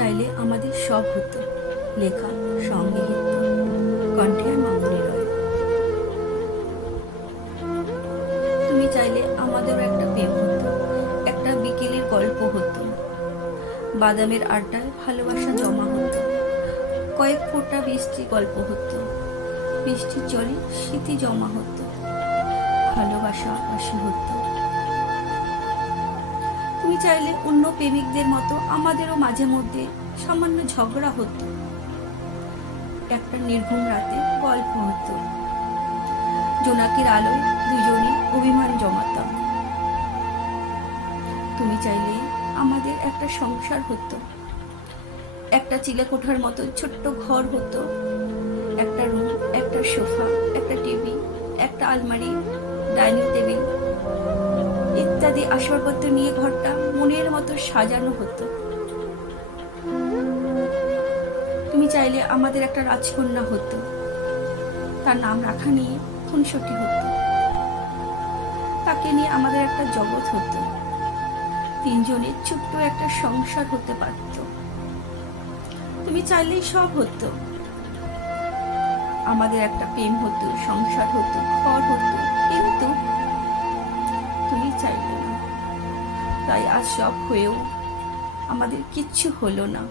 চাইলে আমাদের সব হতো। লেখা সঙ্গীত কণ্ঠে মামুনি রয়। তুমি চাইলে আমাদেরও একটা প্রেম হতো, একটা বিকেলের গল্প হতো, বাদামের আড্ডায় ভালোবাসা জমা হতো, কয়েক ফোঁটা বৃষ্টি গল্প হতো, বৃষ্টির জলে স্মৃতি জমা হতো, ভালোবাসা বাসি হতো। তুমি চাইলে অন্য প্রেমিকদের মতো আমাদেরও মাঝে মধ্যে সামান্য ঝগড়া হতো, একটা নির্ঘুম রাতে গল্প হতো, জোনাকির আলোয় দুজনে অভিমান জমাতাম। তুমি চাইলে আমাদের একটা সংসার হতো, একটা চিলেকোঠার মতো ছোট্ট ঘর হতো, একটা রুম, একটা সোফা, একটা টিভি, একটা আলমারি, ডাইনিং টেবিল ইত্যাদি আসবাবপত্র নিয়ে ঘরটা মনের মতো সাজানো হতো। তুমি চাইলে আমাদের একটা রাজকন্যা হতো, তার নাম রাখা নিয়ে খুনসুটি হতো, তাকে নিয়ে আমাদের একটা জগৎ হতো, তিনজনের ছোট্ট একটা সংসার হতে পারত। তুমি চাইলেই সব হতো, আমাদের একটা প্রেম হতো, সংসার হতো, ঘর হতো, কিন্তু তুমি চাইলে না। তাই আজ সব হয়েও আমাদের কিচ্ছু হলো না।